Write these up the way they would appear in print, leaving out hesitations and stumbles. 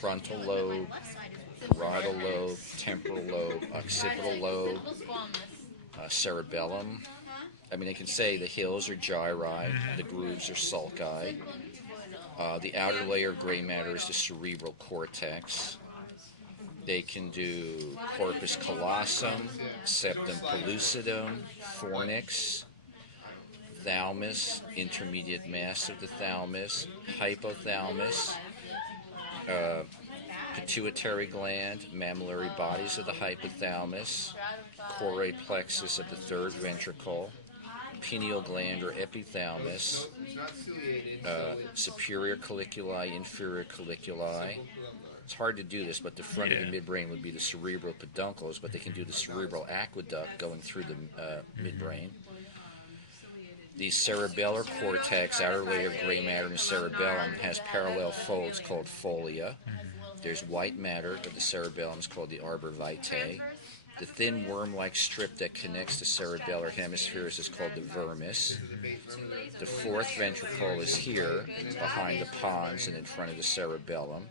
frontal lobe, parietal lobe, temporal lobe, occipital lobe, cerebellum. I mean, they can say the hills are gyri, the grooves are sulci. The outer layer of gray matter is the cerebral cortex. They can do corpus callosum, septum pellucidum, fornix, thalamus, intermediate mass of the thalamus, hypothalamus, pituitary gland, mammillary bodies of the hypothalamus, choroid plexus of the third ventricle, pineal gland or epithalamus, superior colliculi, inferior colliculi. It's hard to do this, but the front of the midbrain would be the cerebral peduncles, but they can do the cerebral aqueduct going through the midbrain. The cerebellar cortex, outer layer of gray matter in the cerebellum, has parallel folds called folia. There's white matter of the cerebellum is called the arbor vitae. The thin worm-like strip that connects the cerebellar hemispheres is called the vermis. The fourth ventricle is here, behind the pons and in front of the cerebellum.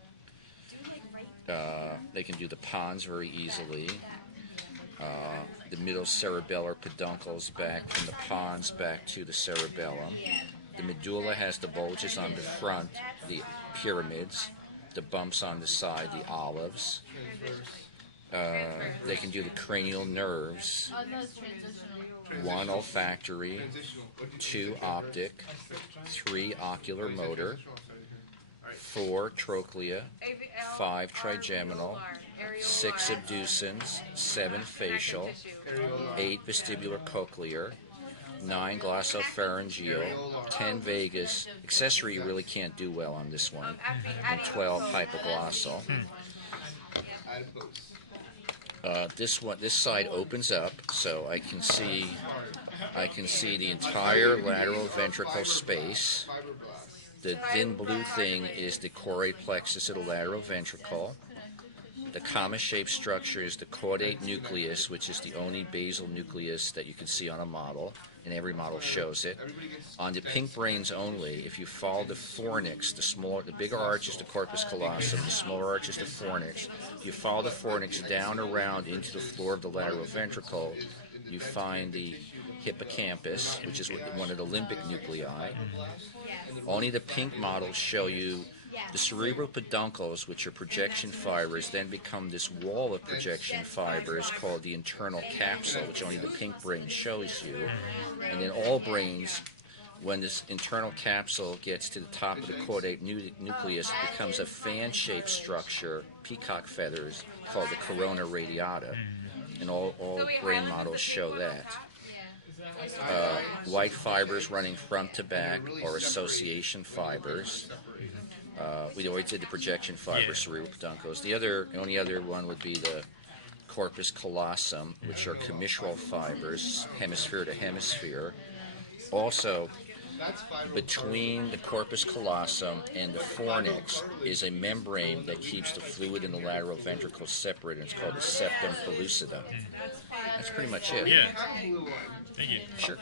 They can do the pons very easily. The middle cerebellar peduncles back from the pons back to the cerebellum. The medulla has the bulges on the front, the pyramids, the bumps on the side, the olives. They can do the cranial nerves. 1 olfactory, 2 optic, 3 ocular motor, 4 trochlea, 5 trigeminal, 6 abducens, 7 facial, 8 vestibular cochlear, 9 glossopharyngeal, 10 vagus. Accessory you really can't do well on this one, and 12 hypoglossal. This side opens up, so I can see the entire lateral ventricle space. The thin blue thing is the choroid plexus of the lateral ventricle. The comma-shaped structure is the caudate nucleus, which is the only basal nucleus that you can see on a model, and every model shows it. On the pink brains only, if you follow the fornix, the bigger arch is the corpus callosum, the smaller arch is the fornix. You follow the fornix down around into the floor of the lateral ventricle, you find the hippocampus, which is one of the limbic nuclei. Only the pink models show you the cerebral peduncles, which are projection fibers, then become this wall of projection fibers called the internal capsule, which only the pink brain shows you. And in all brains, when this internal capsule gets to the top of the caudate nucleus, it becomes a fan-shaped structure, peacock feathers, called the corona radiata. And all brain models show that. White fibers running front to back are association fibers. We already did the projection fibers, cerebral peduncles. The only other one would be the corpus callosum, which are commissural fibers, hemisphere to hemisphere. Also, between the corpus callosum and the fornix is a membrane that keeps the fluid in the lateral ventricle separate, and it's called the septum pellucidum. That's pretty much it. Yeah. Thank you. Sure.